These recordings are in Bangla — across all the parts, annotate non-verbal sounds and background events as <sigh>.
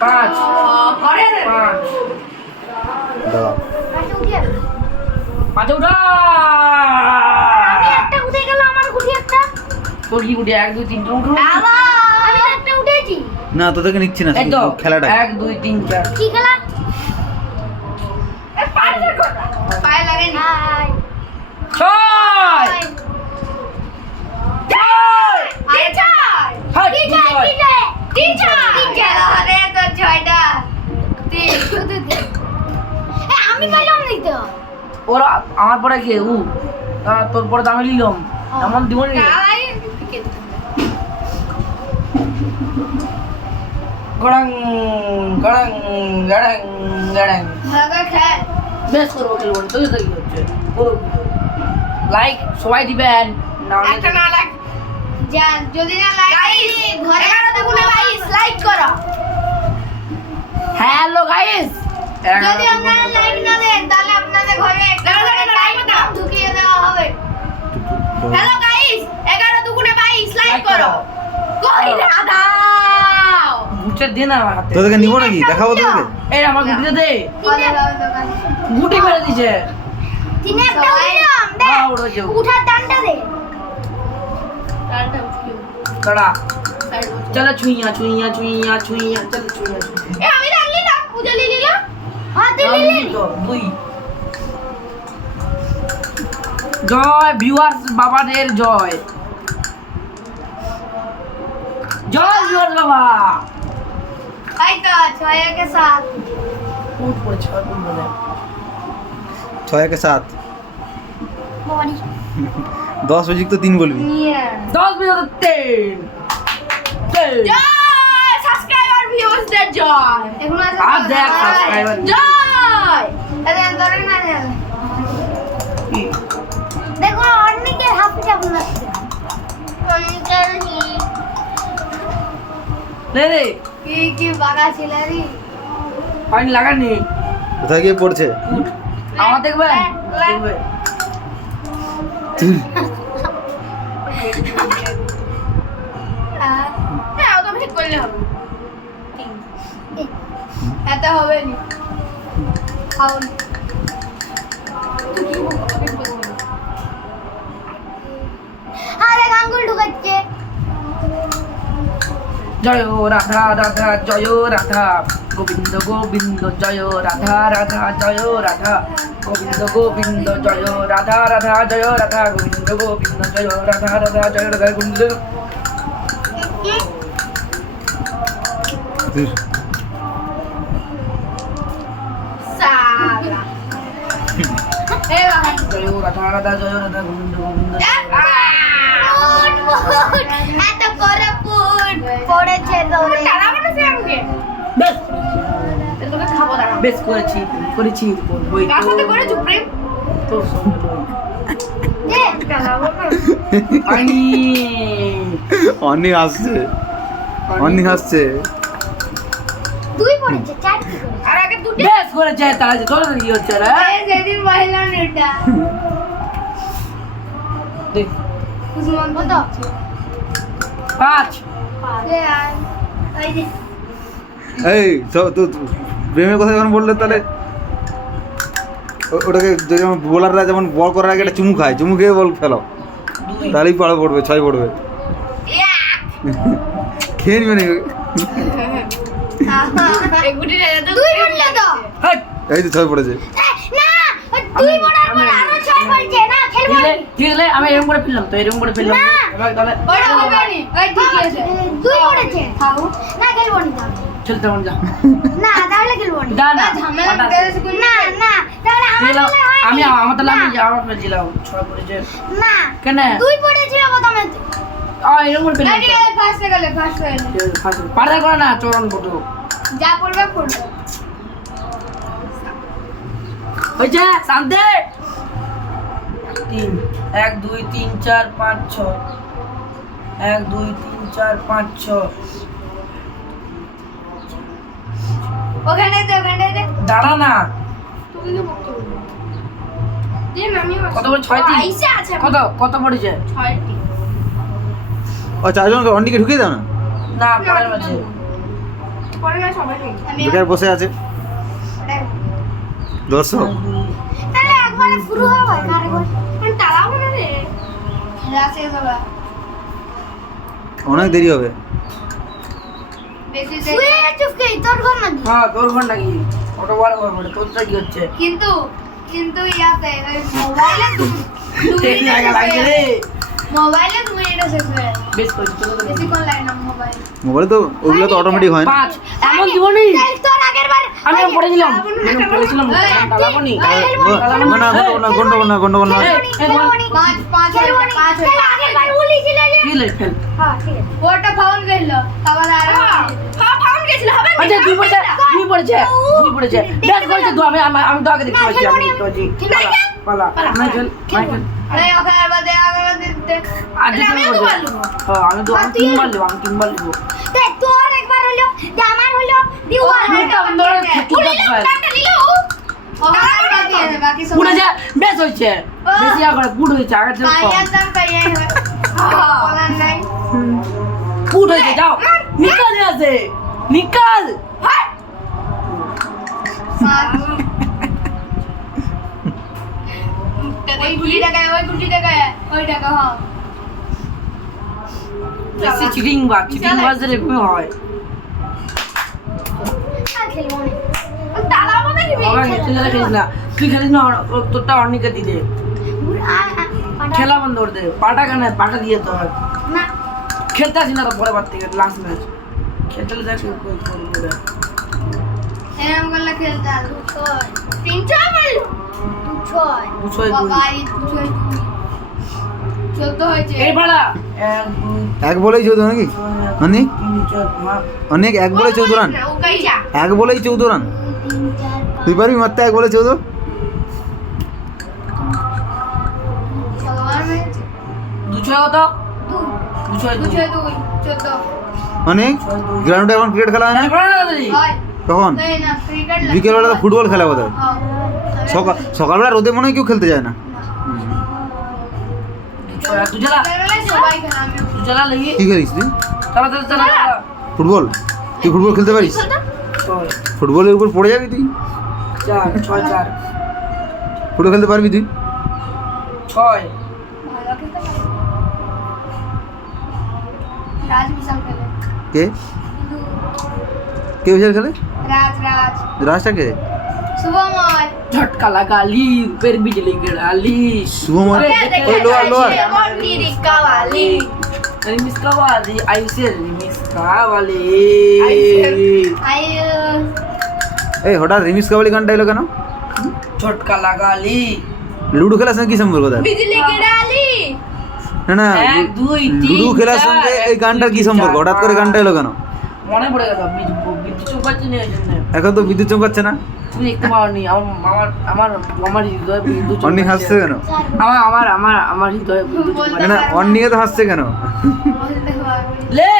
পাঁচ। পাঁচ। দাঁড়াও। পাঁচে উঠে যাবে। পাঁচে উঠা। একটা উঠে গেল আমার গুটি একটা। তোর কি উঠে? এক দুই তিনটে উঠো। আমি একটা উঠেছি। না তোদেরকে নিচ্ছি না খেলাটা। এক দুই তিন চার। কি খেলা? পায়ে লাগে নি। হাই ছয়। টিচার ছয় টিচার টিচার টিচার আরে তো ছয়টা তিন শুধু তিন আমি পাইলাম না তো। ওরা আমার পরে কে? উ। তা তোর পরে তো আমি নিলাম। এমন দিব নি। গড়াং গড়াং গড়াং গড়াং। ভাগা খেল। বেশ করব খেলব তো তো কি হচ্ছে লাইক সবাই দিবেন। না হলে- একটা না লাগ যান যদি না লাইক ঘরে দুগুণে বাইশ লাইক করো। হ্যালো গাইস যদি আপনারা লাইক না দেন তাহলে আপনাদের ঘরে একটা লাইক ঢুকিয়ে দেওয়া হবে। হ্যালো গাইস এগারো দুগুণে বাইশ লাইক করো। কই না দাও গুটের দে না আমার হাতে। তোদেরকে নিবো নাকি? দেখাবো তোদেরকে? এই আমার দে। গুটি মেরে দিছে। তিনে একটা সবাই- দে উঠার দানটা দে। দাঁড়া চলো ছুঁইয়া ছুঁইয়া ছুঁইয়া ছুঁইয়া চলো ছুঁইয়া ছুঁইয়া এ আমি রাখলি না পূজা লিলি না হাত দিলি দুই তো, দুই জয় ভিউয়ার্স বাবাদের জয় জয় ভিউয়ার্স বাবা তাই তো ছয় একে সাত কোন দশ অযুক্ত তিন বলবি। দশ বিগত তিন। তিন। সাবস্ক্রাইবার ভিউয়ার্সদের জয়! এখন আর দেখ subscriber জয়! আরে ধরে না দেখো অনেকের হাত কেমন লাগছে অনেকের নে রে। কি কি বাগা পানি লাগানি। কোথায় গিয়ে পড়ছে? আমার দেখবেন দেখবে? <laughs> এত হবে। নি খাও আরে গাঙ্গুল ঢুকাচ্ছে। জয় রাধা রাধা জয় রাধা। গোবিন্দ গোবিন্দ জয় রাধা রাধা জয় রাধা। গোবিন্দ গোবিন্দ জয় রাধা রাধা জয় রাধা। গোবিন্দ গোবিন্দ জয় রাধা রাধা জয় রাধা গোবিন্দ। জয় রাধা রাধা জয় রাধা গোবিন্দ গোবিন্দ জয় রাধা। ফুট ফুট এত করে ফুট পড়েছে দৌড়ে তারা আমাকে। বেশ। তোকে খাব দাঁড়া। বেশ করেছি করেছি বই কার সাথে করেছ প্রেম? তোর সঙ্গে। দুই পড়েছে চার কি করে করেছে তারা যে তোর কি হচ্ছে রে এই যেদিন মহিলা নেটা কত পাঁচ। এই যে। তো- তো তো প্রেমের কথা যখন বললে তাহলে ওটাকে যেমন বোলাররা যেমন বল করার আগে একটা চুমু খায় চুমু খেয়ে বল ফেলো দুই। তাহলেই পাড়া পড়বে ছয় পড়বে। খেয়ে নিবে নাকি? এই তো ছয় পড়েছে। আমি- এরকম করে ফেললাম তো এরকম করে ফেললাম। না। নি। দুই পড়েছে। না খেলব না। তাহলে। চলতে পারব যা না তাহলে খেলব না। না ঝামেলা হঠাৎ। বেশ করে না না। তাহলে আমার খেলাম। খেলা হয়নি। আমি আমার তাহলে আমি না, আমার ফেলছিলাম ছয় করেছে না। কেন? দুই পড়েছিল প্রথমে। আ এরকম করে ফেললাম ঠিক আছে ফার্স্ট গেলে ফার্স্ট গেলে। করে না চরণ ফটো যা পড়বে পড়বে। হয়েছে শান্তি? তিন এক দুই তিন চার পাঁচ ছ। এক দুই তিন চার পাঁচ ছ। ওখানে ওখানে দাঁড়া না। কত ছয় তিন। আছে কত? কত পড়েছে? ও চারজনকে অন্ডিকে ঢুকিয়ে দাও না? পরের আমি বসে আছে দর্শক তাহলে একবারে শুরু হবে কারগর আমি তালাবো না রে রাসে অনেক দেরি হবে। দেরি হ্যাঁ তোর ঘর নাকি? ওটা বড় ঘর বলে তোরটা কি হচ্ছে? কিন্তু কিন্তু ইয়াতে ওই <laughs> মোবাইলে মিনিটে শেষ হয়ে বেশ তো। লাগে না মোবাইল মোবাইলে তো ওগুলো তো অটোমেটিক হয়। না এমন দিব আমি পড়েছিলাম। আমি পড়েছিলাম। তালাবো নি না না না গন্ডগোল না গন্ডগোল না। পাঁচ পাঁচ হয়ে হয়ে গেছে। আগের বার বলেছিল যে কি লে ফেল হ্যাঁ ঠিক আছে। ওটা ফাউল গেল। আবার আর হ্যাঁ ফাউল গেছিল হবে আচ্ছা দুই পড়েছে দুই পড়েছে দুই পড়েছে বেশ করেছে আমি আমি আমি তো আগে দেখতে পাচ্ছি আমি দেখতে পাচ্ছি। পালা। আরে ওকে আজ তো পারলু হ্যাঁ আমি তো আমি আমি তোর একবার হলো আমার হলো দি ও, আমি যা বেশ হয়েছে। বেশি পুড় হয়েছে আগে হয়েছে যাও। নিকাল আছে নিকাল। ওই গুলি টাকায় ওই গুলি টাকায় ওই টাকা হ্যাঁ। বেশি চিটিং বাজ চিটিং বাজ হয়। তুই খেলিস না তোরটা অনেকে দিয়ে দে। খেলা বন্ধ করে দে পাটা কেন পাটা দিয়ে তো হয় না। খেলতে আসি না তো পরে বার থেকে লাস্ট ম্যাচ খেলতে দেখ এরকম করলে খেলতে মারলো এক বলেই চৌদ্দ নাকি? অনেক এক বলে চৌদ্দ রান। এক বলেই চৌদ্দ রান। তুই পারবি মারতে? এক বলে চৌদ্দ? অনেক গ্রাউন্ডে এখন ক্রিকেট খেলা হয় না? হয় তখন ক্রিকেট বিকেলবেলা তো ফুটবল খেলা বোধ হয়। সকাল সকালবেলা রোদে মনে হয় কেউ খেলতে যায় না। কি খেলিস তুই? চালা চালা চালা চালা। ফুটবল? তুই ফুটবল খেলতে পারিস? ফুটবলের উপর পড়ে যাবি তুই? চার ছয় চার। ফুটবল খেলতে পারবি তুই? ছয়। কে? কে বিশাল খেলে? রাজ রাজ। রাজটা কে শুভময়। ঝটকা লাগালি ফের বিজলি গড়ালি। শুভময়। ওই লোয়া লোয়া আমার এই হঠাৎ রিমিস কাওয়ালি গানটা এলো কেন? ঝটকা লাগালি। লুডো খেলার সঙ্গে কি সম্পর্ক তার? বিজলি না লুডু লুডো খেলার সঙ্গে এই গানটার কি সম্পর্ক? হঠাৎ করে গানটা এলো কেন? মনে পড়ে গেল বিদ্যুৎ চৌকাচ্ছি নিয়ে এখন তো বিদ্যুৎ চমকাচ্ছে না? তুমি আমার আমার হৃদয়ে বিদ্যুৎ হাসছে কেন? আমার আমার আমার আমার হৃদয়ে বিদ্যুৎ মানে না তো হাসছে কেন? লে!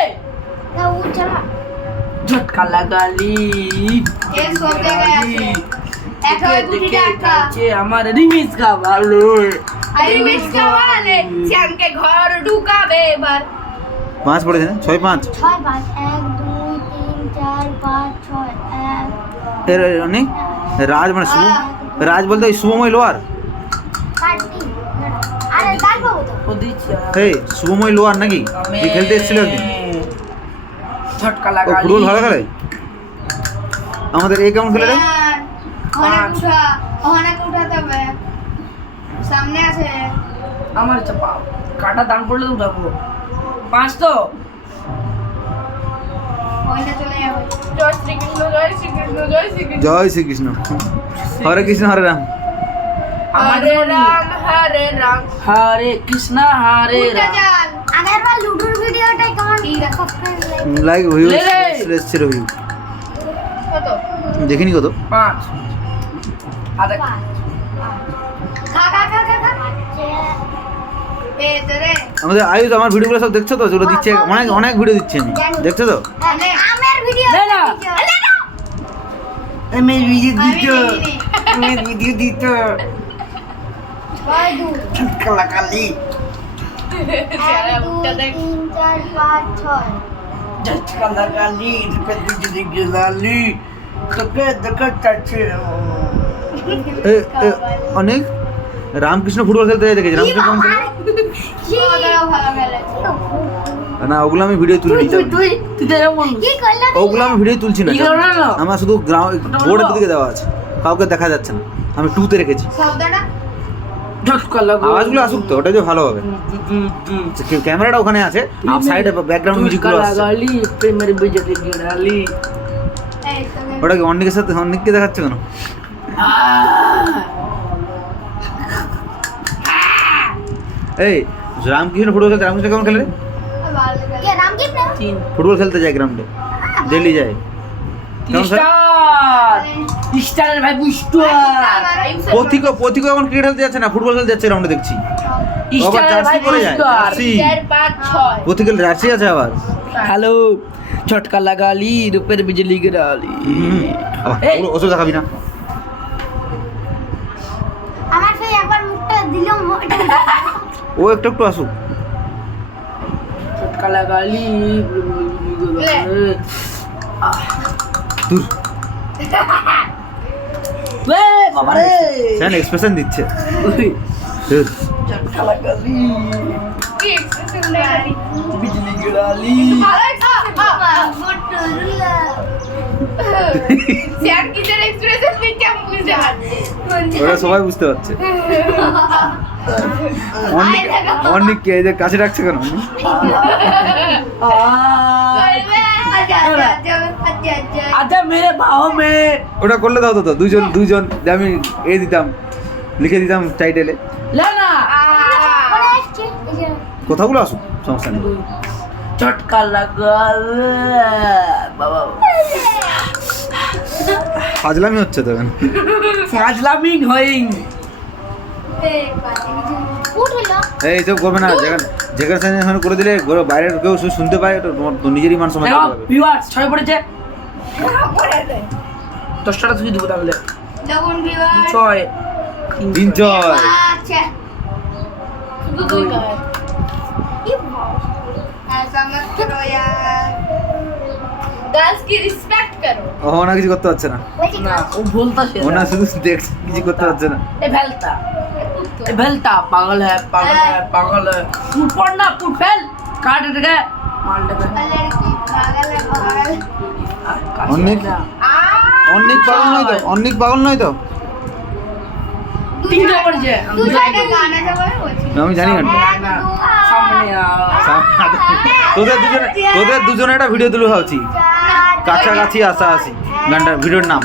আমার পড়েছে ছয় পাঁচ? ছয় পাঁচ। এক দুই তিন চার পাঁচ এর এর রাজ মানে শুভ রাজ বলতে ওই শুভময় লোয়ার? এই শুভময় লোয়ার নাকি? খেলতে এসেছিল একদিন। ও ফুটবল ভালো খেলে? আমাদের এই কেমন খেলে রে? অনেক উঠা অনেক উঠাতে হবে সামনে আছে। আমার চাপা। কাটা দান পড়লে তো উঠাবো। পাঁচ তো। জয় শ্রীকৃষ্ণ হরে কৃষ্ণ হরে রাম। হরে রাম হরে রাম। হরে কৃষ্ণ হরে রাম। চাল। লুডুর ভিডিওটা কেমন? ঠিক আছে। Subscribe like view. ভিউ কত? দেখিনি কত? পাঁচ। আমাদের আয়ুষ আমার ভিডিওগুলো সব দেখছ তো? যেগুলো দিচ্ছে অনেক অনেক ভিডিও দিচ্ছে। আমি দেখছ তো? তাহলে আমের ভিডিও লে না আমি ভিডিও দিত দিইনি। আমি ভিডিও দিত ছয় দুই ঝটকা লাগা লি এক দুই তিন চার পাঁচ ছয় ঝটকা লাগালি রূপের বিজলি গেলালি তোকে দেখে চাচ্ছে এ, এ, অনেক রামকৃষ্ণ ফুটবল খেলতে যায় দেখেছি রামকৃষ্ণ না ওগুলো আমি ভিডিও তুলে তুই কি ওগুলো আমি ভিডিও তুলছি না? আমার শুধু বোর্ডের দিকে দেওয়া আছে। কাউকে দেখা যাচ্ছে না। আমি টুতে রেখেছি। আওয়াজগুলো আসুক তো ওটা যে ভালো হবে। ক্যামেরাটা ওখানে আছে? সাইডে ব্যাকগ্রাউন্ড মিউজিকগুলো আসছে। লাগালি প্রেমের বিজলি গেলালি এই তোকে ওটা কি অনেকের সাথে অনেককে দেখাচ্ছে কেন? এই রামকৃষ্ণ ফুটবল খেলতে রামকৃষ্ণ কেমন খেলে ফুটবল খেলতে যায় গ্রাউন্ডে ডেলি যায় এখন ক্রিকেট খেলতে যাচ্ছে না ফুটবল খেলতে যাচ্ছে গ্রাউন্ডে দেখছি আবার জার্সি পরে যায় জার্সি চার পথিকের জার্সি আছে আবার। হ্যালো ঝটকা লাগালি রূপের বিজলি দেখাবি না আমার সেই একবার মুখটা দিলাম ও একটু একটু আসুক লাগালি সেন এক্সপ্রেশন দিচ্ছে। ওই, দূর। ঝটকা লাগালি কি এক্সপ্রেশন দেখালি বিজলি গেলালি স্যার কিসের এক্সপ্রেশন দিচ্ছে? আমি বুঝতে পারছি ওরা সবাই বুঝতে পারছে। <laughs> অনেক কে এই যে কাছে রাখছে কেন? আচ্ছা মেরে বাবা মে ওটা করলে দাও তো দুজন দুজন আমি এ দিতাম লিখে দিতাম টাইটেলে না না। কথাগুলো আসুক সমস্যা নেই। ঝটকা লাগাল। বাবা ফাজলামি হচ্ছে তো ফাজলামি হলো এই সব করবে না। যেখানে সেখানে করে দিলে বাইরের কেউ শুনতে পায় তো নিজেরই মান সম্মান পড়েছে। তুই দেবো তাহলে। ছয় তিন ছয়। ও কিছু করতে পারছে না। ও না শুধু দেখছে কিছু করতে পারছে না। ए भेलता पागल है पागल है पागल है फुट पड़ ना फुट फेल काट दे मार दे लड़की पागल है पागल অনেক অনেক পাগল নয় তো অনেক পাগল নয় তো तीन नंबर जे तू जाके गाना जब বলছি আমি জানি না सामने आ তোদের দুজনে তোদের দুজনে একটা ভিডিও তুলে ভাবছি কাছাকাছি আসা আসি গানটার ভিডিওর নাম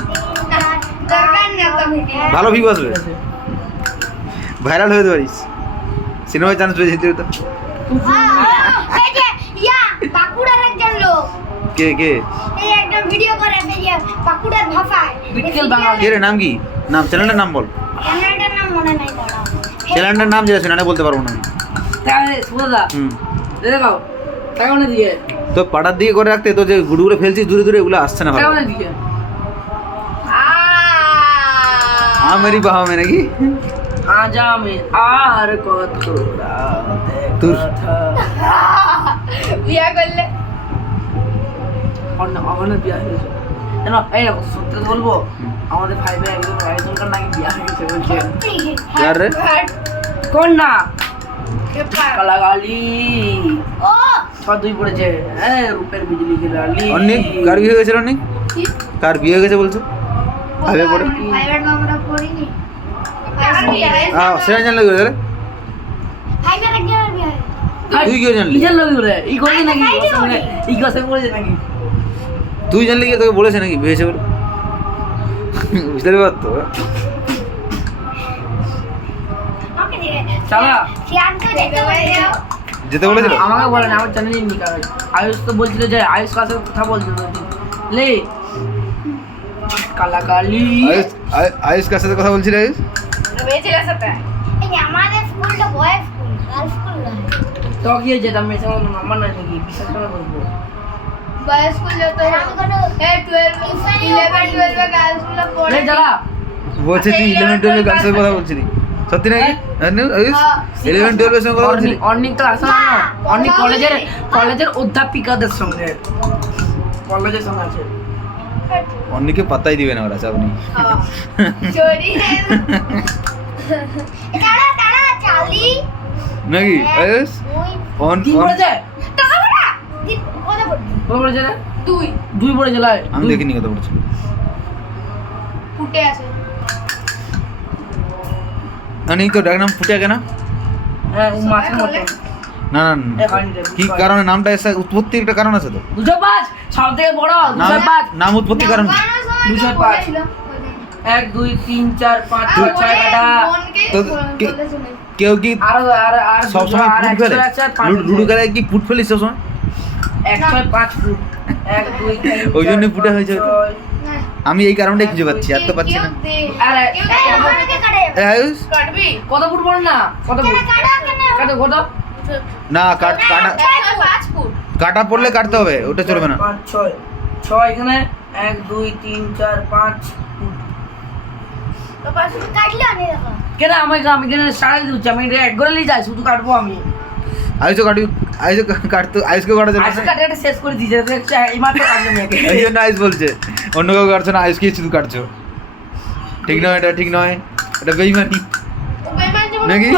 দরকার নেই তো ভিডিও ভালো ভিউ আসবে ভাইরাল হয়ে যেতে পারিস সিনেমায় চান্স পেয়েছি তুই তো। কে কে? ভিডিও করে ভাষায় নাম কি? নাম চ্যানেলটার নাম বল। চ্যানেলটার নাম মনে নাই চ্যানেলটার নাম যেটা সেটা বলতে পারব না। আমি। তো পাড়ার দিকে করে রাখতে তো যে গুড়গুলো ফেলছিস দূরে দূরে এগুলো আসছে না ভালো। কেমন দিকে। আমেরি বাহা মে নাকি? আজ আমি আর কত তোর- <laughs> বিয়া করলে? আমার না বিয়া হয়েছে কেন? এই দেখো সত্যি বলব আমাদের ফাইভে একজন একজনকার নাকি বিয়া হয়ে গেছে বলছে। কোন না কালাগালি। ও! ছ পড়েছে। হ্যাঁ রূপের বিজলি গেলালি অনেক কার বিয়ে হয়ে গেছিল অনেক? কার বিয়ে হয়ে গেছে বলছো? আগে পরে প্রাইভেট আমরা পড়িনি আমার বিয়ে হয়েছে। আহ সেটা জানলে কি রে? তুই কি জানলি? ই করে নাকি? ই নাকি? তুই জানলি কি তোকে বলেছে নাকি? বিয়ে বলে। বুঝতে পারতো। যেতে বলেছিল? আমাকে বলে না আমার চ্যানেলে নি কারণ আয়ুষ তো বলছিল যে আয়ুষ কাছে কথা বলছিল লে। কালাকালি আয়ুষ আয়ু- আয়ুষ কার সাথে কথা বলছিল আয়ুষ? মেয়ে সাথে আমাদের স্কুলটা বয়েজ স্কুল গার্লস স্কুল না? তো কি? নাকি বিশ্বাস করে বলব। বয়েজ স্কুল তো আমি কোনো এই 12 11 12 গার্লস পড়ে বলছে তুই ইলেভেন টুয়েলভে কথা বলছিলি। সত্যি নাকি? হ্যাঁ। ইলেভেন টুয়েলভের সঙ্গে কথা বলছিলি? অর্নিক অর্নিক তো আসে না কলেজের কলেজের অধ্যাপিকাদের সঙ্গে। কলেজের সঙ্গে আছে। অন্যকে পাত্তাই দিবে না ওরা চাপ নেই। <laughs> নাকি? অন অন- দুই দুই পড়েছে? লাই। আমি। দেখিনি কত পড়ছে ফুটে আছে। তো ডাক নাম ফুটে কেন হ্যাঁ মাছের। না না কি কারণে নামটা এসে উৎপত্তির একটা কারণ আছে তো? দুশো পাঁচ! সব থেকে বড় দুশো নাম পাঁচ! নাম উৎপত্তির কারণ দুশো পাঁচ। এক দুই তিন চার পাঁচ ছয় ছয় কাটা কেউ কি আরও আর আর সবসময় ফুট ফেলে? লুডো- লুডো কি ফুট ফেলিস সবসময় একশো পাঁচ ফুট। এক দুই ওই জন্যই চার, ফুটে হয়েছে ছয়। আমি এই কারণটাই খুঁজে পাচ্ছি আর তো পাচ্ছি না। কত ফুট পড়ে না? কত ফুট? কত কত? না কাট কাটা কাটা পড়লে কাটতে হবে ওটা চলবে না। পাঁচ ছয়। ছয় এখানে। এক দুই তিন চার পাঁচ ফুট তো পাঁচ ফুট কাটলে আমি দেখো কেন আমি আমি কেন সাড়ে দিচ্ছি আমি এটা এক করে নিয়ে যাই শুধু কাটবো আমি। আয়ুষও কাটি আয়ুষও কাটতে আয়ুষকেও কাটা যাবে আজকে কাটে শেষ করে দিয়েছে এই মাত্র কাটলে মেয়েকে এই জন্য আয়ুষ বলছে অন্য কেউ কাটছো না আয়ুষকেই শুধু কাটছো। ঠিক নয় এটা ঠিক নয় এটা বেইমানি। নাকি?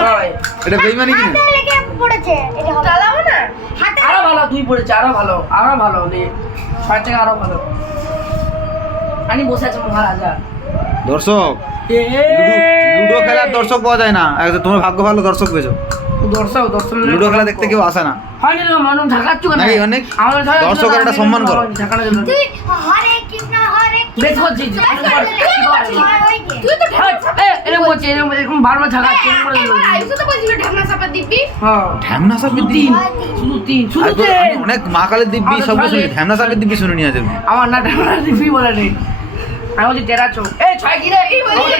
এটা বেইমানি কি পড়েছে? এটা হবে। না। আরও ভালো দুই পড়েছে আরও ভালো আরও ভালো নে ছয় থেকে আরও ভালো। আমি বসে আছে মহারাজা দর্শক লুডো লুডো খেলার দর্শক পাওয়া যায় না। একদম তোমার ভাগ্য ভালো দর্শক পেয়েছ। দর্শক দর্শক লুডো খেলা দেখতে কেউ আসে না। নাকি অনেক? দর্শকের একটা সম্মান করো। বেশ করছিস, তুই তো এরকম এরকম এরকম বারবার হ্যাঁ। ঢ্যামনা সাপের দিব্যি? শুধু তিন শুধু অনেক মা কালের দিব্যি সব শুনি ঢ্যামনা সাপের দিব্যি শুনে নিয়ে যাবে। আমার না ঢাকা দিবি বলে নেই। আমি বলছি তেরা চোখ। এই ছয় কি রে?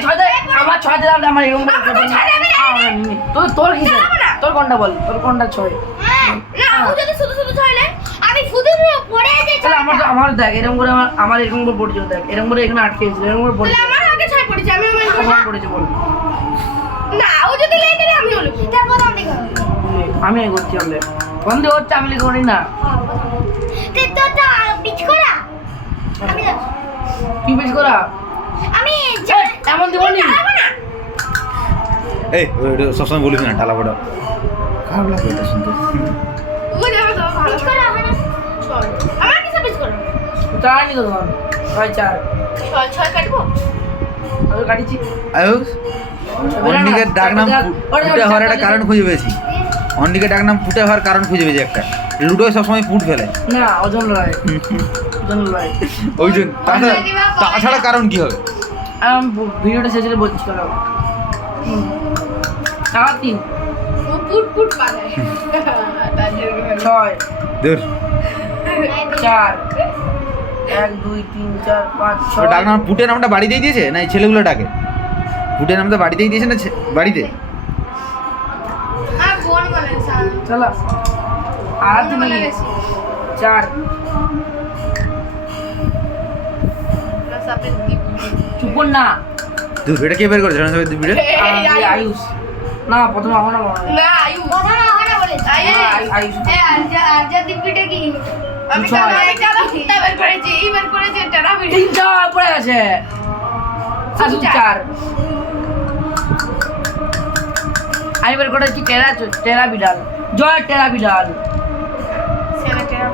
ছয় দে আমার ছয় না, আমার এরকম করে। ছয়। তোর তোর কি? তোর কোনটা বল? তোর কোনটা ছয়? হ্যাঁ না যদি শুধু শুধু ছয়লে আমি শুধু পড়ে তাহলে আমার আমার দেখ এরকম করে আমার আমার এরকম করে পড়েছে দেখ। এরকম করে এখানে আটকে গেছিল এরকম করে পড়েছে আমার আগে ছয় পড়েছে আমি আমার পড়েছে বল। না ও যদি লেগে দিলে আমি বলব এটা প্রথম দিকে। আমি করছি আমলে বন্ধু হচ্ছে আমি করি না। তো পিচ করা? আমি বেশ করা? আমি এই, এমন দিব নি? এই সবসময় বলিস না টালা ফোটা খারাপ লাগে এটা শুনতে। তো ধর ছয়। চার। ছয় ছয় কাটবো? আমি কাটিছি। আয়ুষ ডাক নাম ফুটে হওয়ার একটা কারণ খুঁজে পেয়েছি। অন্ডিকের ডাক নাম ফুটে হওয়ার কারণ খুঁজে পেয়েছি একটা। লুডো সবসময় ফুট ফেলে। না ওজন লড়াই ওই জন্য তাছাড়া তাছাড়া কারণ কি হবে? ভিডিওটা শেষে বলছি চলো। চার পারে ছয়। চার। এক দুই তিন চার পাঁচ ছয়। ডাক নাম নামটা বাড়িতেই দিয়েছে? না এই ছেলেগুলো ডাকে। ফুটে নামটা বাড়িতেই দিয়েছে না বাড়িতে? আর ফোন করে চলো। আর তুমি চার চুপ কর না ধুর এটা কে বের করেছে? ঝর্ণা সাহেবের দিব্যিটা আ- আয়ুষ। না প্রথমে আমার না হয়। না না কথা বলে। হ্যাঁ, আয়ু- আয়ুষ। এ আরজা আরজা কি? আমি। তো একটা হুত্তা বের করেছি এই বের করেছে টেরা ভিডিও তিন চার পড়ে গেছে। শাশু চার। চার। আমি বের করেছি টেরা টেরা বিড়াল জয় টেরা বিড়াল ভিডিও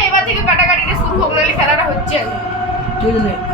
এবার থেকে কাটাকাটিটা শুরু হোক নাহলে খেলাটা হচ্ছে।